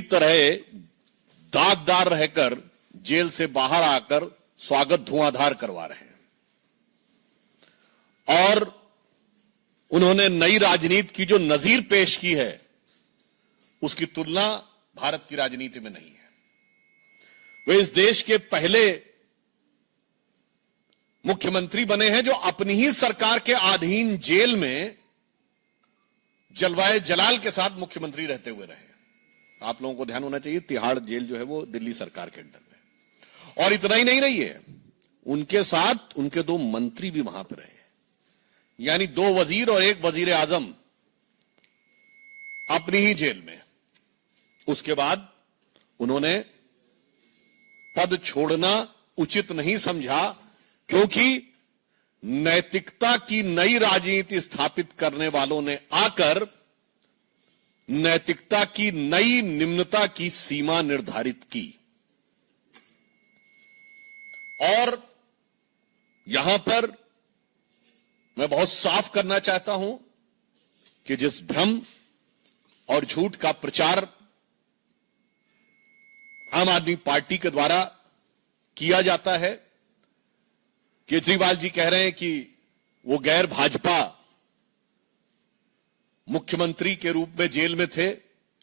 पूरी तरह दागदार रहकर जेल से बाहर आकर स्वागत धुआंधार करवा रहे हैं। और उन्होंने नई राजनीति की जो नजीर पेश की है उसकी तुलना भारत की राजनीति में नहीं है। वे इस देश के पहले मुख्यमंत्री बने हैं जो अपनी ही सरकार के अधीन जेल में जलवाए जलाल के साथ मुख्यमंत्री रहते हुए रहे। आप लोगों को ध्यान होना चाहिए, तिहाड़ जेल जो है वो दिल्ली सरकार के अंडर में। और इतना ही नहीं रही है, उनके साथ उनके 2 मंत्री भी वहां पर रहे, यानी 2 वजीर और 1 वजीर आजम अपनी ही जेल में। उसके बाद उन्होंने पद छोड़ना उचित नहीं समझा, क्योंकि नैतिकता की नई राजनीति स्थापित करने वालों ने आकर नैतिकता की नई निम्नता की सीमा निर्धारित की। और यहां पर मैं बहुत साफ करना चाहता हूं कि जिस भ्रम और झूठ का प्रचार आम आदमी पार्टी के द्वारा किया जाता है, केजरीवाल जी कह रहे हैं कि वो गैर भाजपा मुख्यमंत्री के रूप में जेल में थे,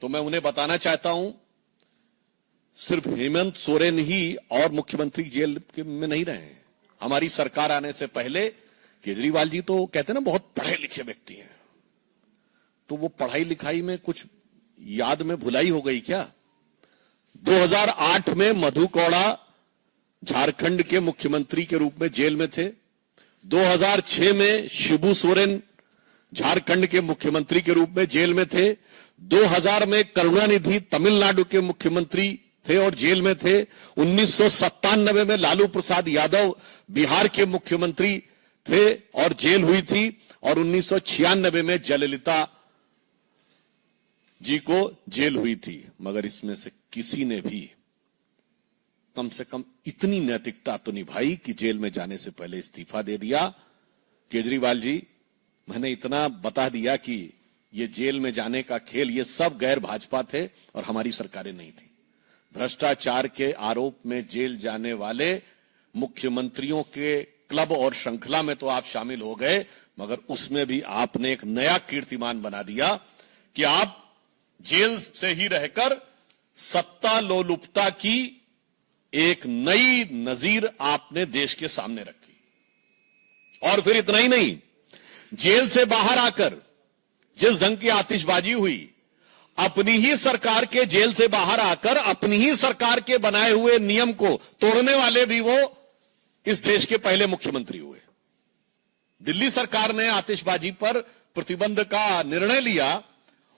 तो मैं उन्हें बताना चाहता हूं सिर्फ हेमंत सोरेन ही और मुख्यमंत्री जेल में नहीं रहे हैं। हमारी सरकार आने से पहले केजरीवाल जी तो कहते हैं ना बहुत पढ़े लिखे व्यक्ति हैं, तो वो पढ़ाई लिखाई में कुछ याद में भुलाई हो गई क्या? 2008 में मधु कौड़ा झारखंड के मुख्यमंत्री के रूप में जेल में थे। 2006 में शिबू सोरेन झारखंड के मुख्यमंत्री के रूप में जेल में थे। 2000 में करुणानिधि तमिलनाडु के मुख्यमंत्री थे और जेल में थे। 1997 में लालू प्रसाद यादव बिहार के मुख्यमंत्री थे और जेल हुई थी। और 1996 में जयललिता जी को जेल हुई थी। मगर इसमें से किसी ने भी कम से कम इतनी नैतिकता तो निभाई कि जेल में जाने से पहले इस्तीफा दे दिया। केजरीवाल जी, मैंने इतना बता दिया कि ये जेल में जाने का खेल, ये सब गैर भाजपा थे और हमारी सरकारें नहीं थी। भ्रष्टाचार के आरोप में जेल जाने वाले मुख्यमंत्रियों के क्लब और श्रृंखला में तो आप शामिल हो गए, मगर उसमें भी आपने एक नया कीर्तिमान बना दिया कि आप जेल से ही रहकर सत्ता लोलुपता की एक नई नजीर आपने देश के सामने रखी। और फिर इतना ही नहीं, जेल से बाहर आकर जिस ढंग की आतिशबाजी हुई, अपनी ही सरकार के जेल से बाहर आकर अपनी ही सरकार के बनाए हुए नियम को तोड़ने वाले भी वो इस देश के पहले मुख्यमंत्री हुए। दिल्ली सरकार ने आतिशबाजी पर प्रतिबंध का निर्णय लिया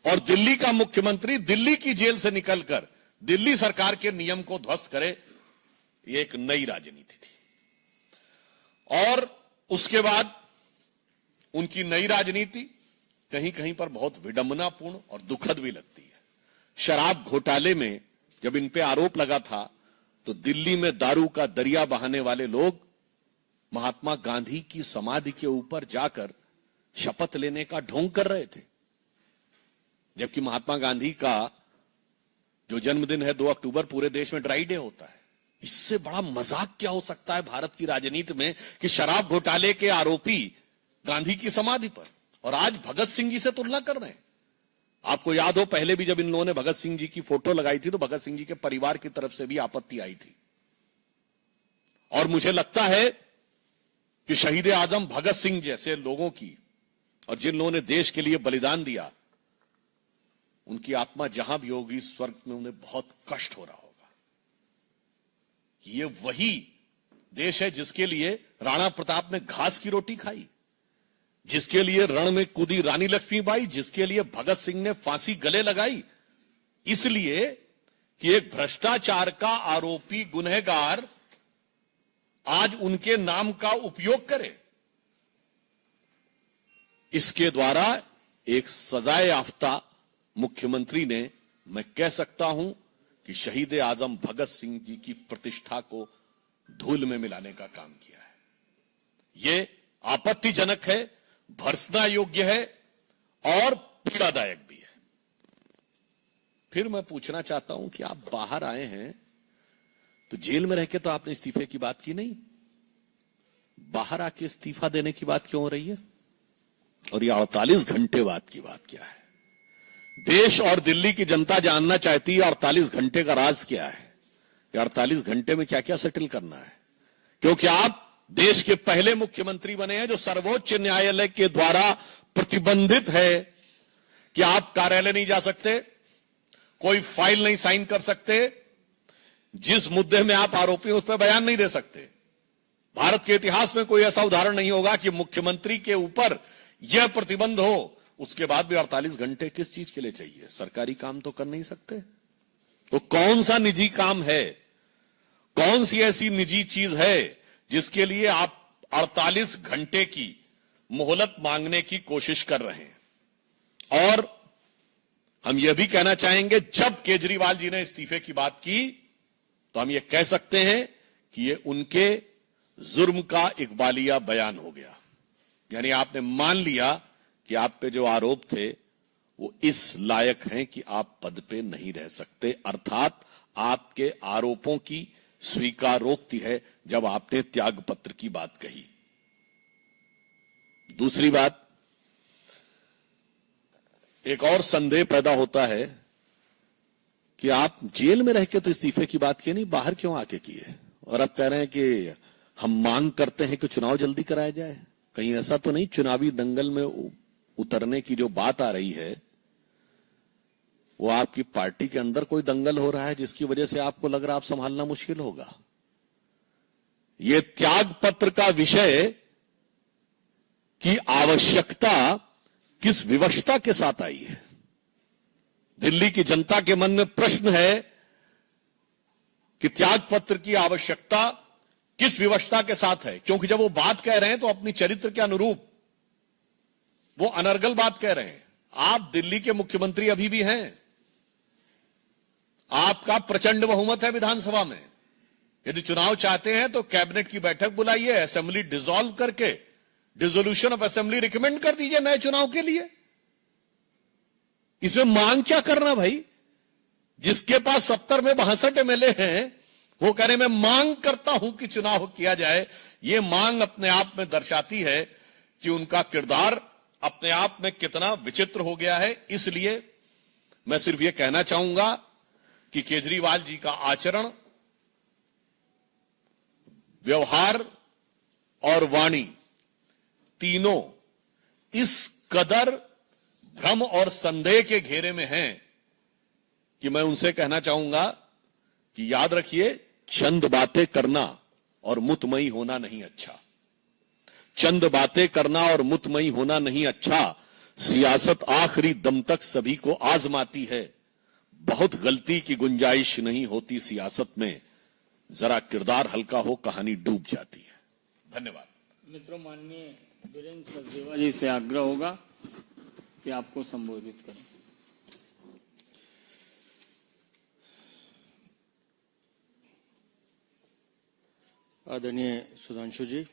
और दिल्ली का मुख्यमंत्री दिल्ली की जेल से निकलकर दिल्ली सरकार के नियम को ध्वस्त करे। ये एक नई राजनीति थी। और उसके बाद उनकी नई राजनीति कहीं कहीं पर बहुत विडंबनापूर्ण और दुखद भी लगती है। शराब घोटाले में जब इन पे आरोप लगा था तो दिल्ली में दारू का दरिया बहाने वाले लोग महात्मा गांधी की समाधि के ऊपर जाकर शपथ लेने का ढोंग कर रहे थे, जबकि महात्मा गांधी का जो जन्मदिन है 2 अक्टूबर पूरे देश में ड्राई डे होता है। इससे बड़ा मजाक क्या हो सकता है भारत की राजनीति में कि शराब घोटाले के आरोपी गांधी की समाधि पर, और आज भगत सिंह जी से तुलना कर रहे हैं। आपको याद हो पहले भी जब इन लोगों ने भगत सिंह जी की फोटो लगाई थी तो भगत सिंह जी के परिवार की तरफ से भी आपत्ति आई थी। और मुझे लगता है कि शहीद आजम भगत सिंह जैसे लोगों की और जिन लोगों ने देश के लिए बलिदान दिया, उनकी आत्मा जहां भी होगी स्वर्ग में उन्हें बहुत कष्ट हो रहा होगा। ये वही देश है जिसके लिए राणा प्रताप ने घास की रोटी खाई, जिसके लिए रण में कूदी रानी लक्ष्मीबाई, जिसके लिए भगत सिंह ने फांसी गले लगाई, इसलिए कि एक भ्रष्टाचार का आरोपी गुनहगार आज उनके नाम का उपयोग करे। इसके द्वारा एक सजाए याफ्ता मुख्यमंत्री ने, मैं कह सकता हूं कि शहीद आजम भगत सिंह जी की प्रतिष्ठा को धूल में मिलाने का काम किया है। यह आपत्तिजनक है, भर्त्सना योग्य है और पीड़ादायक भी है। फिर मैं पूछना चाहता हूं कि आप बाहर आए हैं तो जेल में रह के तो आपने इस्तीफे की बात की नहीं, बाहर आके इस्तीफा देने की बात क्यों हो रही है? और ये 48 घंटे बाद की बात क्या है? देश और दिल्ली की जनता जानना चाहती है 48 घंटे का राज क्या है, ये 48 घंटे में क्या क्या सेटल करना है। क्योंकि आप देश के पहले मुख्यमंत्री बने हैं जो सर्वोच्च न्यायालय के द्वारा प्रतिबंधित है कि आप कार्यालय नहीं जा सकते, कोई फाइल नहीं साइन कर सकते, जिस मुद्दे में आप आरोपी हैं उस पर बयान नहीं दे सकते। भारत के इतिहास में कोई ऐसा उदाहरण नहीं होगा कि मुख्यमंत्री के ऊपर यह प्रतिबंध हो, उसके बाद भी 48 घंटे किस चीज के लिए चाहिए? सरकारी काम तो कर नहीं सकते, तो कौन सा निजी काम है, कौन सी ऐसी निजी चीज है जिसके लिए आप 48 घंटे की मोहलत मांगने की कोशिश कर रहे हैं? और हम यह भी कहना चाहेंगे, जब केजरीवाल जी ने इस्तीफे की बात की तो हम यह कह सकते हैं कि यह उनके जुर्म का इकबालिया बयान हो गया। यानी आपने मान लिया कि आप पे जो आरोप थे वो इस लायक हैं कि आप पद पे नहीं रह सकते, अर्थात आपके आरोपों की स्वीकारोक्ति है जब आपने त्याग पत्र की बात कही। दूसरी बात, एक और संदेह पैदा होता है कि आप जेल में रह के तो इस्तीफे की बात की नहीं, बाहर क्यों आके किए? और अब कह रहे हैं कि हम मांग करते हैं कि चुनाव जल्दी कराया जाए। कहीं ऐसा तो नहीं चुनावी दंगल में उतरने की जो बात आ रही है वो आपकी पार्टी के अंदर कोई दंगल हो रहा है जिसकी वजह से आपको लग रहा है आप संभालना मुश्किल होगा? ये त्याग पत्र का विषय की आवश्यकता किस विवशता के साथ आई है? दिल्ली की जनता के मन में प्रश्न है कि त्याग पत्र की आवश्यकता किस विवशता के साथ है, क्योंकि जब वो बात कह रहे हैं तो अपनी चरित्र के अनुरूप वो अनर्गल बात कह रहे हैं। आप दिल्ली के मुख्यमंत्री अभी भी हैं, आपका प्रचंड बहुमत है विधानसभा में। यदि चुनाव चाहते हैं तो कैबिनेट की बैठक बुलाइए, असेंबली डिसॉल्व करके डिसोल्यूशन ऑफ असेंबली रिकमेंड कर दीजिए नए चुनाव के लिए। इसमें मांग क्या करना भाई? जिसके पास 70 में 62 एमएलए हैं वो कह रहे मैं मांग करता हूं कि चुनाव किया जाए। ये मांग अपने आप में दर्शाती है कि उनका किरदार अपने आप में कितना विचित्र हो गया है। इसलिए मैं सिर्फ ये कहना चाहूंगा कि केजरीवाल जी का आचरण, व्यवहार और वाणी तीनों इस कदर भ्रम और संदेह के घेरे में हैं कि मैं उनसे कहना चाहूंगा कि याद रखिए, चंद बातें करना और मुतमई होना नहीं अच्छा। चंद बातें करना और मुतमई होना नहीं अच्छा। सियासत आखिरी दम तक सभी को आजमाती है। बहुत गलती की गुंजाइश नहीं होती सियासत में। जरा किरदार हल्का हो, कहानी डूब जाती है। धन्यवाद। मित्रों, माननीय वीरेंद्र सचदेवा जी से आग्रह होगा कि आपको संबोधित करें। आदरणीय सुधांशु जी,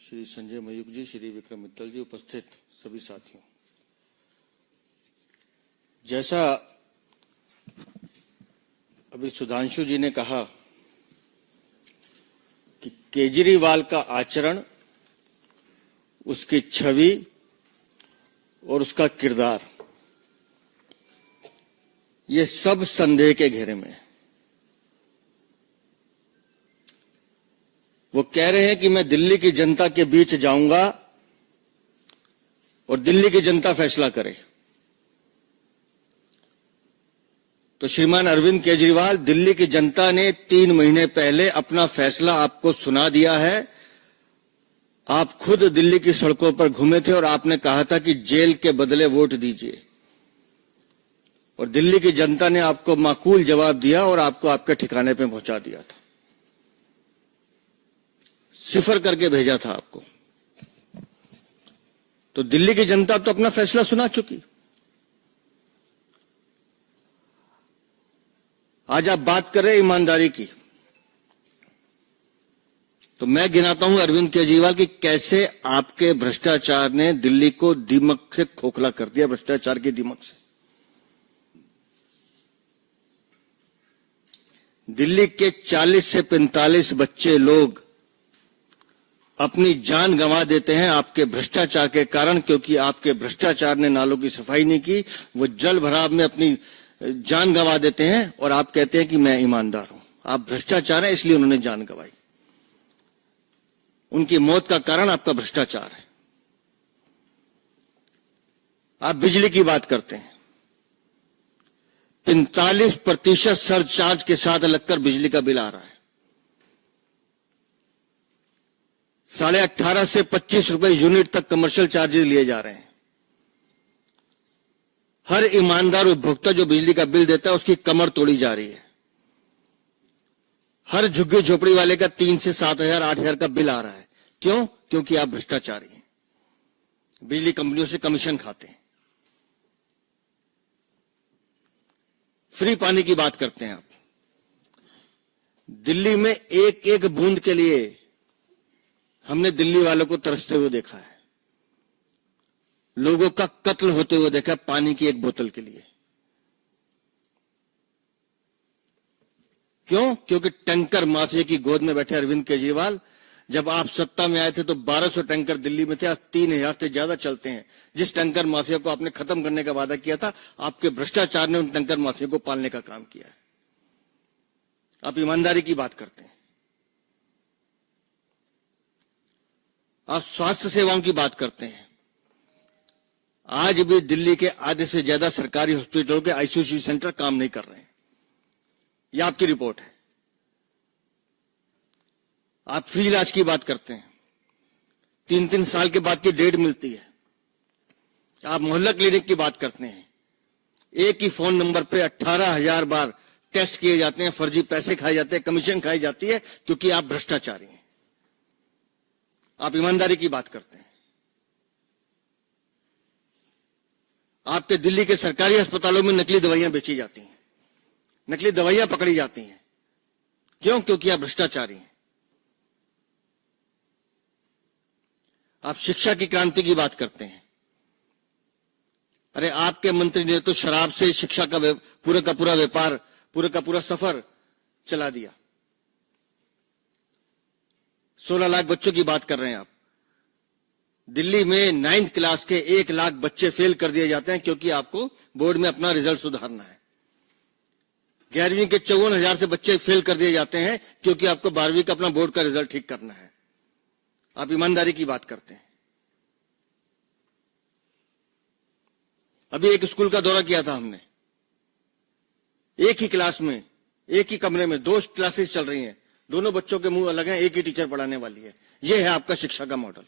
श्री संजय मयूख जी, श्री विक्रम मित्तल जी, उपस्थित सभी साथियों, जैसा अभी सुधांशु जी ने कहा कि केजरीवाल का आचरण, उसकी छवि और उसका किरदार, ये सब संदेह के घेरे में है। वो कह रहे हैं कि मैं दिल्ली की जनता के बीच जाऊंगा और दिल्ली की जनता फैसला करे। तो श्रीमान अरविंद केजरीवाल, दिल्ली की जनता ने 3 महीने पहले अपना फैसला आपको सुना दिया है। आप खुद दिल्ली की सड़कों पर घूमे थे और आपने कहा था कि जेल के बदले वोट दीजिए, और दिल्ली की जनता ने आपको माकूल जवाब दिया और आपको आपके ठिकाने पे पहुंचा दिया था, सिफर करके भेजा था आपको। तो दिल्ली की जनता तो अपना फैसला सुना चुकी। आज आप बात कर रहे हैं ईमानदारी की, तो मैं गिनाता हूं अरविंद केजरीवाल कि कैसे आपके भ्रष्टाचार ने दिल्ली को दीमक से खोखला कर दिया, भ्रष्टाचार की दीमक से। दिल्ली के 40 से 45 बच्चे लोग अपनी जान गंवा देते हैं आपके भ्रष्टाचार के कारण, क्योंकि आपके भ्रष्टाचार ने नालों की सफाई नहीं की। वो जल भराव में अपनी जान गंवा देते हैं और आप कहते हैं कि मैं ईमानदार हूं। आप भ्रष्टाचार है, इसलिए उन्होंने जान गंवाई। उनकी मौत का कारण आपका भ्रष्टाचार है। आप बिजली की बात करते हैं, 45% सरचार्ज के साथ लगकर बिजली का बिल आ रहा है। 18.5 से 25 रुपए यूनिट तक कमर्शियल चार्जेस लिए जा रहे हैं। हर ईमानदार उपभोक्ता जो बिजली का बिल देता है उसकी कमर तोड़ी जा रही है। हर झुग्गी झोपड़ी वाले का 3 से 7,000 8,000 का बिल आ रहा है। क्यों? क्योंकि आप भ्रष्टाचारी हैं, बिजली कंपनियों से कमीशन खाते हैं। फ्री पानी की बात करते हैं आप। दिल्ली में एक एक बूंद के लिए हमने दिल्ली वालों को तरसते हुए देखा है, लोगों का कत्ल होते हुए देखा पानी की एक बोतल के लिए। क्यों? क्योंकि टैंकर माफिया की गोद में बैठे अरविंद केजरीवाल। जब आप सत्ता में आए थे तो 1200 टैंकर दिल्ली में थे, आज 3000 से ज्यादा चलते हैं। जिस टैंकर माफिया को आपने खत्म करने का वादा किया था, आपके भ्रष्टाचार ने उन टैंकर माफिया को पालने का काम किया है। आप ईमानदारी की बात करते हैं, आप स्वास्थ्य सेवाओं की बात करते हैं। आज भी दिल्ली के आधे से ज्यादा सरकारी हॉस्पिटलों के आईसीयू सेंटर काम नहीं कर रहे हैं। यह आपकी रिपोर्ट है। आप फ्री इलाज की बात करते हैं, 3-3 साल के बाद की डेट मिलती है। आप मोहल्ला क्लिनिक की बात करते हैं, एक ही फोन नंबर पे 18,000 बार टेस्ट किए जाते हैं, फर्जी पैसे खाए जाते हैं, कमीशन खाई जाती है, क्योंकि आप भ्रष्टाचारी हैं। आप ईमानदारी की बात करते हैं। आपके दिल्ली के सरकारी अस्पतालों में नकली दवाइयां बेची जाती हैं, नकली दवाइयां पकड़ी जाती हैं। क्यों? क्योंकि आप भ्रष्टाचारी हैं। आप शिक्षा की क्रांति की बात करते हैं। अरे आपके मंत्री ने तो शराब से शिक्षा का पूरा का पूरा व्यापार, पूरा का पूरा सफर चला दिया। 16 लाख बच्चों की बात कर रहे हैं आप। दिल्ली में 9th क्लास के 1 लाख बच्चे फेल कर दिए जाते हैं, क्योंकि आपको बोर्ड में अपना रिजल्ट सुधारना है। 11वीं के 54,000 से बच्चे फेल कर दिए जाते हैं, क्योंकि आपको 12वीं का अपना बोर्ड का रिजल्ट ठीक करना है। आप ईमानदारी की बात करते हैं। अभी एक स्कूल का दौरा किया था हमने, एक ही क्लास में, एक ही कमरे में 2 क्लासेस चल रही हैं, दोनों बच्चों के मुंह अलग हैं, एक ही टीचर पढ़ाने वाली है। यह है आपका शिक्षा का मॉडल।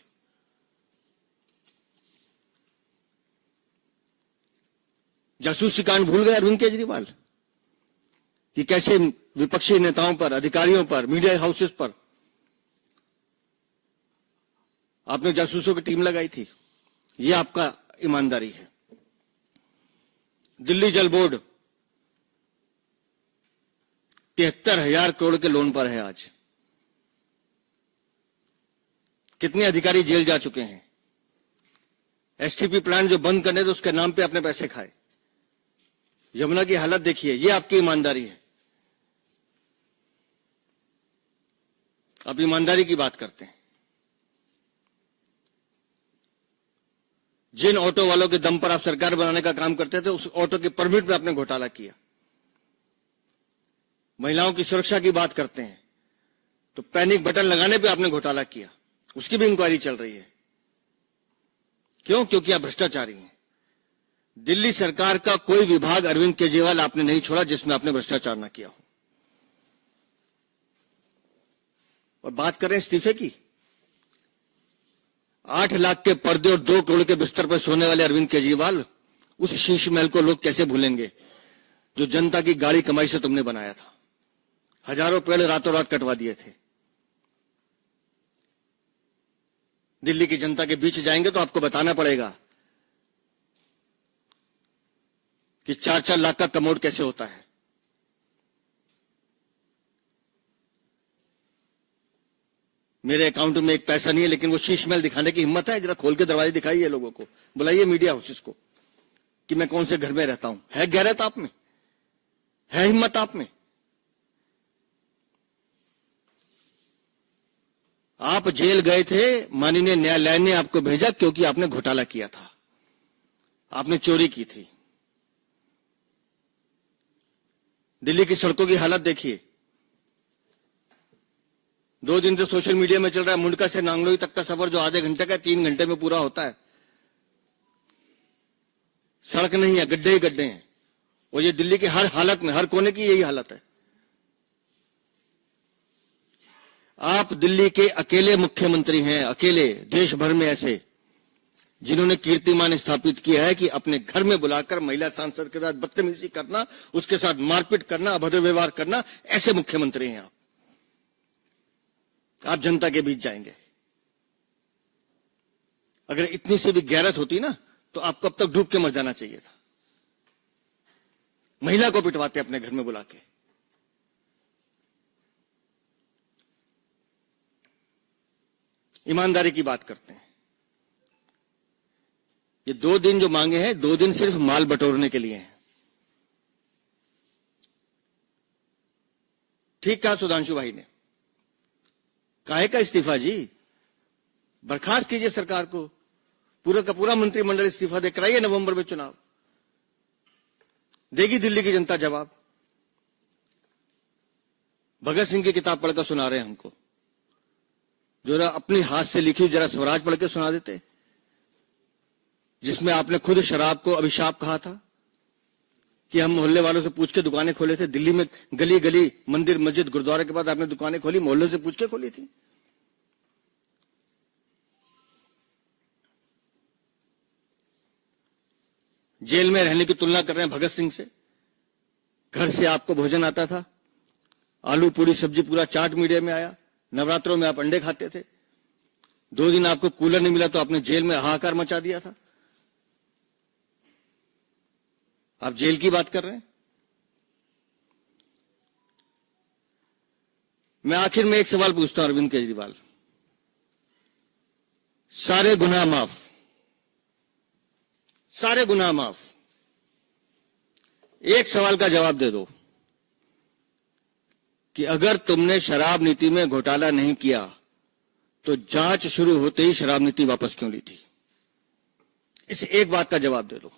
जासूसी कांड भूल गए अरविंद केजरीवाल कि कैसे विपक्षी नेताओं पर, अधिकारियों पर, मीडिया हाउसेस पर आपने जासूसों की टीम लगाई थी। यह आपका ईमानदारी है। दिल्ली जल बोर्ड 73,000 करोड़ के लोन पर है आज। कितने अधिकारी जेल जा चुके हैं? एसटीपी प्लांट जो बंद करने थे उसके नाम पे आपने पैसे खाए। यमुना की हालत देखिए, ये आपकी ईमानदारी है। आप ईमानदारी की बात करते हैं। जिन ऑटो वालों के दम पर आप सरकार बनाने का काम करते थे, उस ऑटो के परमिट में आपने घोटाला किया। महिलाओं की सुरक्षा की बात करते हैं तो पैनिक बटन लगाने पे आपने घोटाला किया, उसकी भी इंक्वायरी चल रही है। क्यों? क्योंकि आप भ्रष्टाचारी हैं। दिल्ली सरकार का कोई विभाग अरविंद केजरीवाल आपने नहीं छोड़ा जिसमें आपने भ्रष्टाचार ना किया हो। और बात करें इस्तीफे की, 8 लाख के पर्दे और 2 करोड़ के बिस्तर पर सोने वाले अरविंद केजरीवाल, उस शीश महल को लोग कैसे भूलेंगे जो जनता की गाड़ी कमाई से तुमने बनाया था। हजारों पेड़ रातों रात कटवा दिए थे। दिल्ली की जनता के बीच जाएंगे तो आपको बताना पड़ेगा कि 4-4 लाख का कमोड कैसे होता है। मेरे अकाउंट में एक पैसा नहीं है, लेकिन वो शीश महल दिखाने की हिम्मत है। जरा खोल के दरवाजे दिखाइए लोगों को, बुलाइए मीडिया हाउसेस को कि मैं कौन से घर में रहता हूं। है गैरत आप में? है हिम्मत आप में? आप जेल गए थे, माननीय न्यायालय ने आपको भेजा क्योंकि आपने घोटाला किया था, आपने चोरी की थी। दिल्ली की सड़कों की हालत देखिए, 2 दिन से सोशल मीडिया में चल रहा है, मुंडका से नांगलोई तक का सफर जो आधे घंटे का 3 घंटे में पूरा होता है। सड़क नहीं है, गड्ढे ही गड्ढे हैं। और ये दिल्ली की हर हालत में, हर कोने की यही हालत है। आप दिल्ली के अकेले मुख्यमंत्री हैं, अकेले देश भर में ऐसे, जिन्होंने कीर्तिमान स्थापित किया है कि अपने घर में बुलाकर महिला सांसद के साथ बदतमीजी करना, उसके साथ मारपीट करना, अभद्र व्यवहार करना, ऐसे मुख्यमंत्री हैं आप जनता के बीच जाएंगे। अगर इतनी सी भी गैरत होती ना, तो आपको अब तक डूब के मर जाना चाहिए था। महिला को पिटवाते अपने घर में बुला के। ईमानदारी की बात करते हैं। ये 2 दिन जो मांगे हैं, 2 दिन सिर्फ माल बटोरने के लिए हैं। ठीक कहा सुधांशु भाई ने, काहे का इस्तीफा जी, बर्खास्त कीजिए सरकार को, पूरा का पूरा मंत्रिमंडल इस्तीफा दे, कराइए नवंबर में चुनाव, देगी दिल्ली की जनता जवाब। भगत सिंह की किताब पढ़कर सुना रहे हैं हमको, जो अपनी हाथ से लिखी जरा स्वराज पढ़ के सुना देते, जिसमें आपने खुद शराब को अभिशाप कहा था कि हम मोहल्ले वालों से पूछ के दुकानें खोले थे। दिल्ली में गली गली, मंदिर, मस्जिद, गुरुद्वारे के बाद आपने दुकानें खोली, मोहल्ले से पूछ के खोली थी। जेल में रहने की तुलना कर रहे हैं भगत सिंह से। घर से आपको भोजन आता था, आलू पूरी सब्जी पूरा चाट मीडिया में आया। नवरात्रों में आप अंडे खाते थे। 2 दिन आपको कूलर नहीं मिला तो आपने जेल में हाहाकार मचा दिया था। आप जेल की बात कर रहे हैं। मैं आखिर में एक सवाल पूछता हूं अरविंद केजरीवाल, सारे गुनाह माफ, सारे गुनाह माफ, एक सवाल का जवाब दे दो कि अगर तुमने शराब नीति में घोटाला नहीं किया तो जांच शुरू होते ही शराब नीति वापस क्यों ली थी? इस एक बात का जवाब दे दो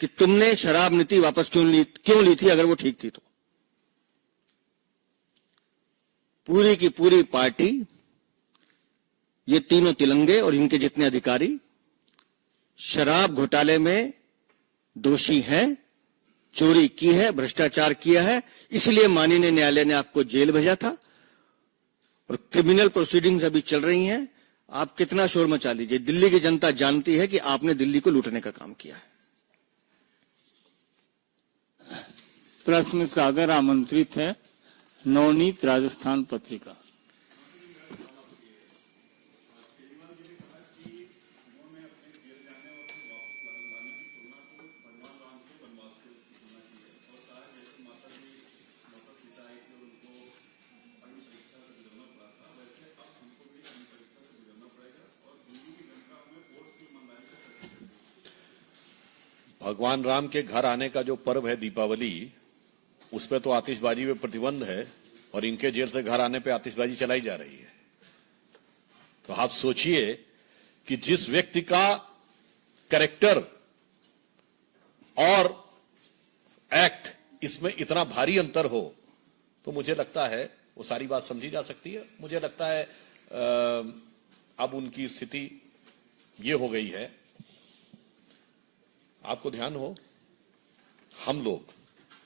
कि तुमने शराब नीति वापस क्यों ली थी अगर वो ठीक थी तो। पूरी की पूरी पार्टी, ये तीनों तिलंगे और इनके जितने अधिकारी शराब घोटाले में दोषी हैं, चोरी की है, भ्रष्टाचार किया है, इसलिए माननीय न्यायालय ने आपको जेल भेजा था और क्रिमिनल प्रोसीडिंग्स अभी चल रही हैं। आप कितना शोर मचा लीजिए, दिल्ली की जनता जानती है कि आपने दिल्ली को लूटने का काम किया है। प्रश्न सादर आमंत्रित है नवनीत राजस्थान पत्रिका। भगवान राम के घर आने का जो पर्व है दीपावली, उस पे तो आतिशबाजी पे प्रतिबंध है और इनके जेल से घर आने पे आतिशबाजी चलाई जा रही है। तो आप सोचिए कि जिस व्यक्ति का कैरेक्टर और एक्ट इसमें इतना भारी अंतर हो, तो मुझे लगता है वो सारी बात समझी जा सकती है। मुझे लगता है अब उनकी स्थिति ये हो गई है। आपको ध्यान हो, हम लोग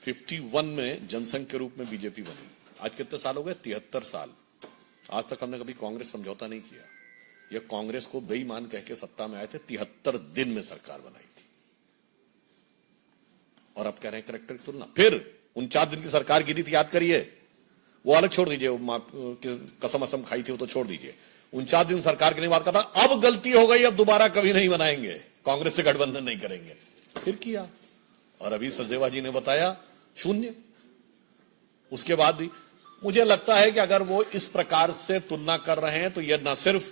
51 में जनसंघ के रूप में बीजेपी बनी। आज कितने साल हो गए? 73 साल। आज तक हमने कभी कांग्रेस समझौता नहीं किया। ये कांग्रेस को बेईमान कह के सत्ता में आए थे, 73 दिन में सरकार बनाई थी और अब कह रहे हैं करेक्टर की तुलना। फिर 49 दिन की सरकार गिरी थी, याद करिए, वो अलग छोड़ दीजिए, कसम असम खाई थी वो तो छोड़ दीजिए। 49 दिन सरकार के नहीं बात करता, अब गलती हो गई, अब दोबारा कभी नहीं बनाएंगे, कांग्रेस से गठबंधन नहीं करेंगे। फिर किया और अभी सचदेवा जी ने बताया 0। उसके बाद भी मुझे लगता है कि अगर वो इस प्रकार से तुलना कर रहे हैं तो यह न सिर्फ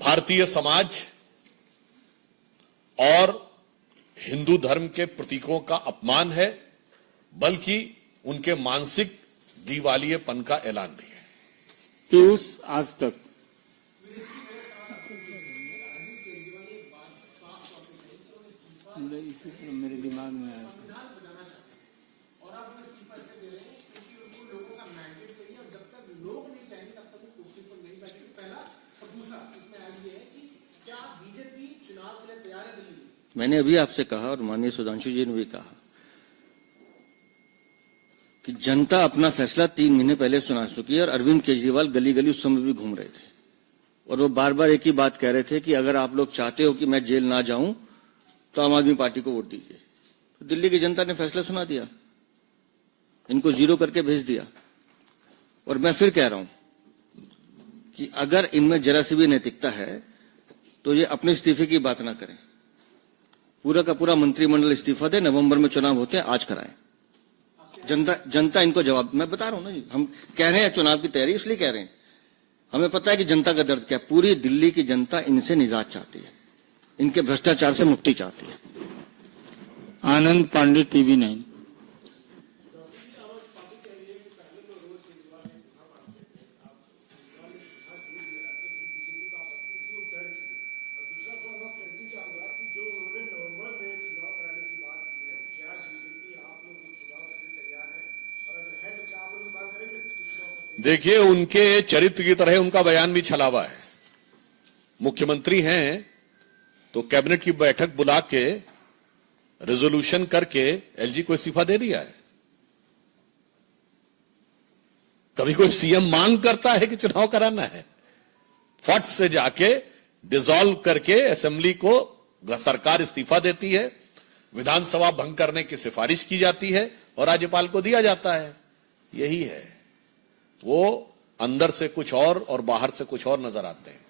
भारतीय समाज और हिंदू धर्म के प्रतीकों का अपमान है, बल्कि उनके मानसिक दिवालियेपन का ऐलान भी है। पीयूष आज तक। इसी तरह मेरे दिमाग में आया। मैंने अभी आपसे कहा और माननीय सुधांशु जी ने भी कहा कि जनता अपना फैसला 3 महीने पहले सुना चुकी है और अरविंद केजरीवाल गली गली उस समय भी घूम रहे थे और वो बार बार एक ही बात कह रहे थे कि अगर आप लोग चाहते हो कि मैं जेल ना जाऊं तो आम आदमी पार्टी को वोट दीजिए। तो दिल्ली की जनता ने फैसला सुना दिया, इनको 0 करके भेज दिया। और मैं फिर कह रहा हूं कि अगर इनमें जरा सी भी नैतिकता है तो ये अपने इस्तीफे की बात ना करें, पूरा का पूरा मंत्रिमंडल इस्तीफा दे, नवंबर में चुनाव होते हैं, आज कराएं। जनता इनको जवाब, मैं बता रहा हूं ना जी, हम कह रहे हैं चुनाव की तैयारी इसलिए कह रहे हैं, हमें पता है कि जनता का दर्द क्या है। पूरी दिल्ली की जनता इनसे निजात चाहती है, इनके भ्रष्टाचार से मुक्ति चाहती है। आनंद पांडे, टीवी 9। देखिए, उनके चरित्र की तरह उनका बयान भी छलावा है। मुख्यमंत्री हैं तो कैबिनेट की बैठक बुला के रेजोल्यूशन करके एलजी को इस्तीफा दे दिया है। कभी कोई सीएम मांग करता है कि चुनाव कराना है, फट से जाके डिसॉल्व करके असेंबली को सरकार इस्तीफा देती है, विधानसभा भंग करने की सिफारिश की जाती है और राज्यपाल को दिया जाता है। यही है, वो अंदर से कुछ और बाहर से कुछ और नजर आते हैं।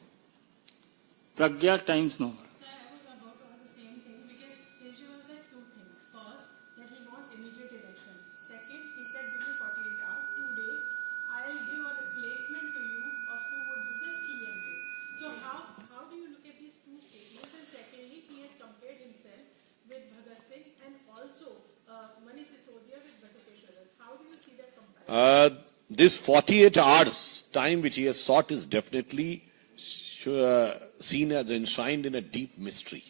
प्रज्ञा, times no. This 48 hours time which he has sought is definitely seen as enshrined in a deep mystery,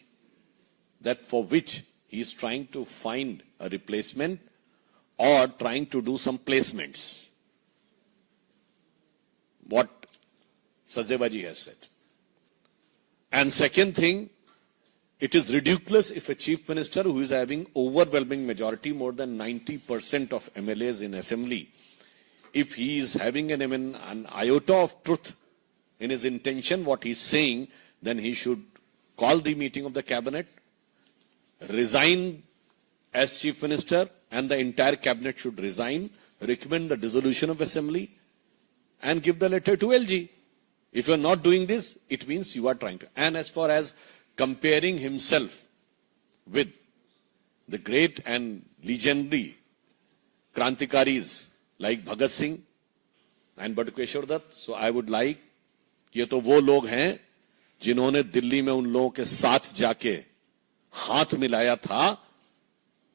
that for which he is trying to find a replacement or trying to do some placements. What Sajdevaji has said. And second thing, it is ridiculous if a chief minister who is having overwhelming majority, more than 90% of MLAs in assembly, if he is having an iota of truth in his intention, what he is saying, then he should call the meeting of the cabinet, resign as chief minister, and the entire cabinet should resign, recommend the dissolution of assembly, and give the letter to LG. If you are not doing this, it means you are trying to. And as far as comparing himself with the great and legendary Krantikaris like Bhagat Singh and Bhatukeshwar Dutt, so I would like, ये तो वो लोग हैं जिन्होंने दिल्ली में उन लोगों के साथ जाके हाथ मिलाया था,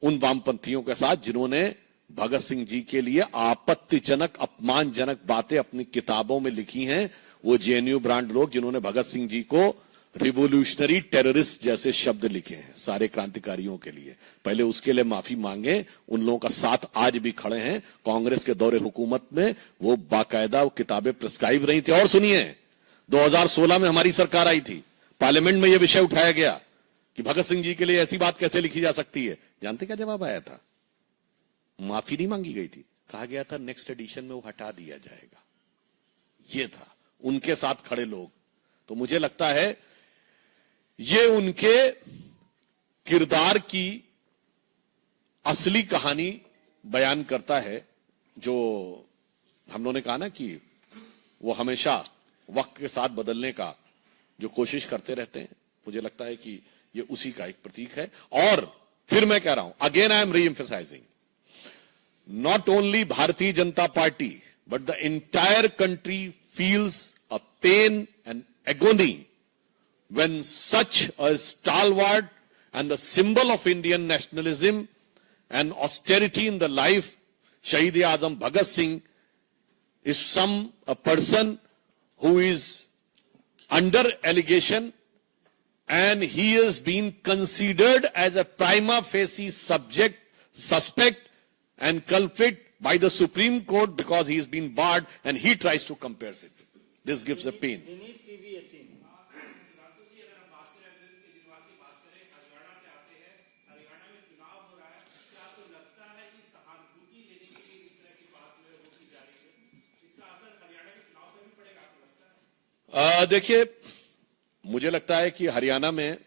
उन वामपंथियों के साथ जिन्होंने भगत सिंह जी के लिए आपत्तिजनक, अपमानजनक बातें अपनी किताबों में लिखी हैं। वो जेएनयू ब्रांड लोग जिन्होंने भगत सिंह जी को रिवोल्यूशनरी टेररिस्ट जैसे शब्द लिखे हैं सारे क्रांतिकारियों के लिए, पहले उसके लिए माफी मांगे। उन लोगों का साथ आज भी खड़े हैं। कांग्रेस के दौरे हुकूमत में वो बाकायदा वो किताबें प्रिस्क्राइब रही थी। और सुनिए, 2016 में हमारी सरकार आई थी, पार्लियामेंट में यह विषय उठाया गया कि भगत सिंह जी के लिए ऐसी बात कैसे लिखी जा सकती है। जानते क्या जवाब आया था? माफी नहीं मांगी गई थी, कहा गया था नेक्स्ट एडिशन में वो हटा दिया जाएगा। ये था उनके साथ खड़े लोग। तो मुझे लगता है ये उनके किरदार की असली कहानी बयान करता है, जो हम लोगों ने कहा ना कि वो हमेशा वक्त के साथ बदलने का जो कोशिश करते रहते हैं। मुझे लगता है कि ये उसी का एक प्रतीक है। और फिर मैं कह रहा हूं, अगेन आई एम री emphasizing, not only Bharatiya Janata Party, but the entire country feels a pain and agony when such a stalwart and the symbol of Indian nationalism and austerity in the life, Shahid-e-Azam Bhagat Singh, is a person who is under allegation and he has been considered as a prima facie suspect and culprit by the Supreme Court because he has been barred and he tries to compare it. This gives a pain. Beneath TV18. देखिए, मुझे लगता है कि हरियाणा में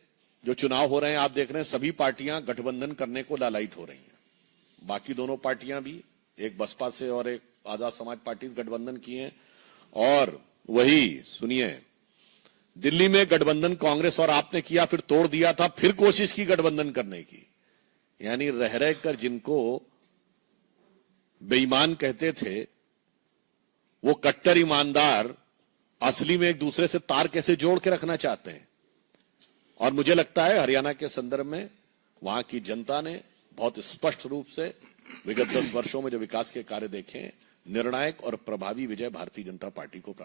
जो चुनाव हो रहे हैं, आप देख रहे हैं सभी पार्टियां गठबंधन करने को लालायित हो रही हैं। बाकी दोनों पार्टियां भी, एक बसपा से और एक आजाद समाज पार्टी से गठबंधन किए हैं। और वही सुनिए, दिल्ली में गठबंधन कांग्रेस और आपने किया, फिर तोड़ दिया था, फिर कोशिश की गठबंधन करने की। यानी रह रह कर जिनको बेईमान कहते थे, वो कट्टर ईमानदार असली में एक दूसरे से तार कैसे जोड़ के रखना चाहते हैं। और मुझे लगता है हरियाणा के संदर्भ में वहां की जनता ने बहुत स्पष्ट रूप से विगत 10 वर्षों में जो विकास के कार्य देखे, निर्णायक और प्रभावी विजय भारतीय जनता पार्टी को प्राप्त